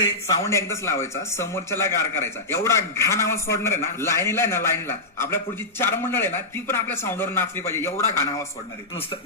कसं आहे, साऊंड एकदाच लावायचा, समोरच्याला गार करायचा. एवढा घाण आवाज सोडणार आहे ना, लाईनीला आहे ना, लाईनीला आपल्या पुढची 4 मंडळ आहे ना, ती पण आपल्या साऊंडवर नाचली पाहिजे. एवढा घाण आवाज सोडणार आहे नुसतं.